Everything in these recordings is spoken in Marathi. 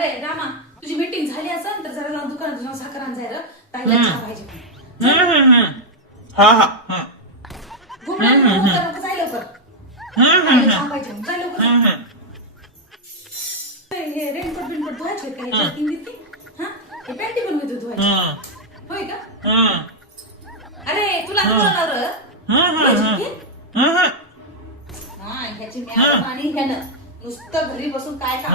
अरे रामा तुझी मीटिंग झाली असेल तर जरा जाऊन दुकानात जाऊन साखर आण जाय ताईला चहा पाहिजे. हा हा जाय लवकर चहा पाहिजे जाय लवकर. हे रेनकोट बिनकोट धुवायचे का हे इंग्लिश हा हे पॅन्टी पण मी धुवायची होय का. अरे तुला ह्याची मॅडम आणि ह्यानं नुसतं घरी बसून काय काम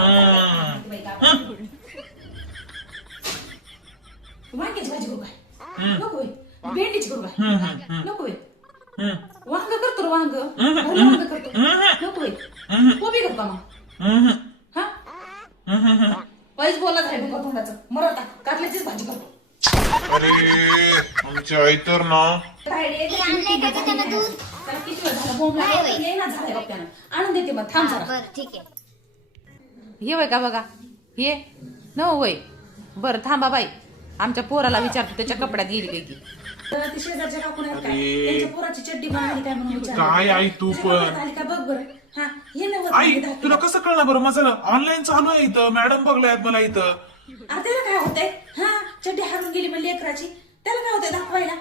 वांग्याची भाजी करू काय नको भेंडीची करू काय नको वांग करतो वांग वांग करतो नको कोबी करतो मग हा पैस बोलत आहे डोकं तोंडाचं मरता कारल्याचीच भाजी करतो. अरे आमची आई तर ना किती वेळ झाला बोंब येईना झालाय बघत्यानं आणून देते मग थांब जरा. ठीक आहे. ये वय का बघा ये न वय बरं थांबा बाई आमच्या पोराला विचारतो त्याच्या कपड्यात गेली काय की ती शेजारच्या काकून आहेत काय त्यांच्या पोराची चड्डी बनवली काय म्हणून काय आई तू पण आली का बघ बरं. हा ये ना आई तुला कसं कळणार बरं माझं ऑनलाईन चालू आहे इथं मॅडम बघलायत मला इथं. त्याला काय होतंय हा चड्डी हरून गेली म्हणजे लेकराची त्याला काय होतंय दाखवायला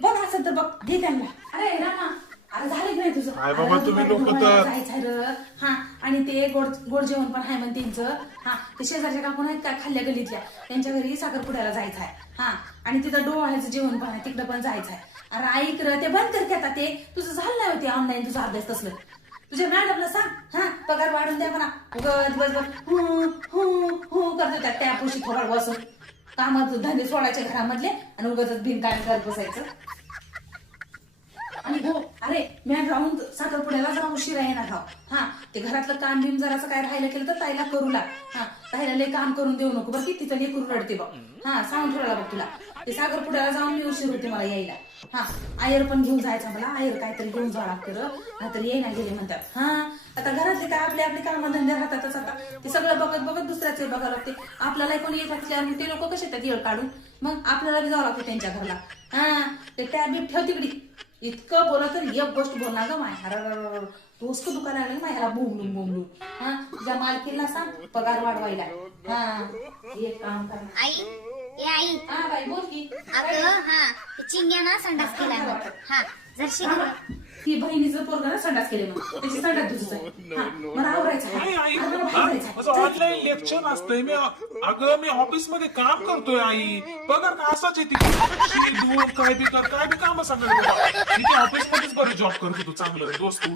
बघ असं तर बघ दे त्यांना. अरे रामा अरे झालं की नाही तुझं काय बाबा तुम्ही लोक तर जायचं हा आणि ते गोड गोड जेवण पण आहे म्हण त्यांचं हा ते शेजारच्या काकून आहेत काय खाल्ल्या गल्लीतल्या त्यांच्या घरी साखरपुड्याला जायचं आहे हा आणि तिथं डोहाळ्याचं जेवण पण आहे तिकडं पण जायचं आहे. अरे ऐक र ते बंद कर आता ते तुझं झालं नाही होते ऑनलाईन तुझा अभ्यास तसलं तुझ्या मॅडमला सांग हा पगार वाढून द्या म्हणा दिवसभर हो करतो त्या टॅपुशी थोडा बसून कामात धंदे सोडायचे घरामधले आणि उगाच बिनकाम करत बसायचं. आणि हो अरे मॅम राहून साखरपुड्याला जरा उशिरा येणार हा ते घरातलं काम बिम जरासं काय राहिलं केलं तर ताईला करू लाग हा ताईला लय काम करून देऊ नको बरं की तिचं लेकरू रडते बघ हा सांगून ठेवला बघ तुला ते साखरपुड्याला जाऊन मी उशीर होते मला यायला. हा आयर पण घेऊन जायचा मला आयर काहीतरी घेऊन जावं लागतं नाहीतर येईना गेले म्हणतात. हा आता घरातले काय आपले आपले कामधंदे राहतातच आता ते सगळं बघत बघत दुसऱ्याचे बघावं लागते आपल्याला कोणी येत असल्यावर ते लोक कसे येतात येळ काढून मग आपल्याला बी जावं लागतं त्यांच्या घरला. हा ते टॅब ठेव तिकडी इतकं बोला तर एक गोष्ट बोलणार ग मायरा तोच दुकान लागलं मायरा बोंबलून बोंबलून हा तुझ्या मालकीला सांग पगार वाढवायला. हा एक काम कर आई ए आई हा बाई बोल की अगं हा चिंग्या ना संडास केला हा जरशी ती बहिणीचं पोरगा ना संडास केले मग त्याची संडास दुसरं आहे मला आवरायचं आई आई माझं ऑनलाईन लेक्चर असतंय मी अगं मी ऑफिस मध्ये काम करतोय आई पगार का असाच येते दूर काय बी काम सांगायला ऑफिस मध्येच बरं जॉब करतो तू चांगलं दोस्त तू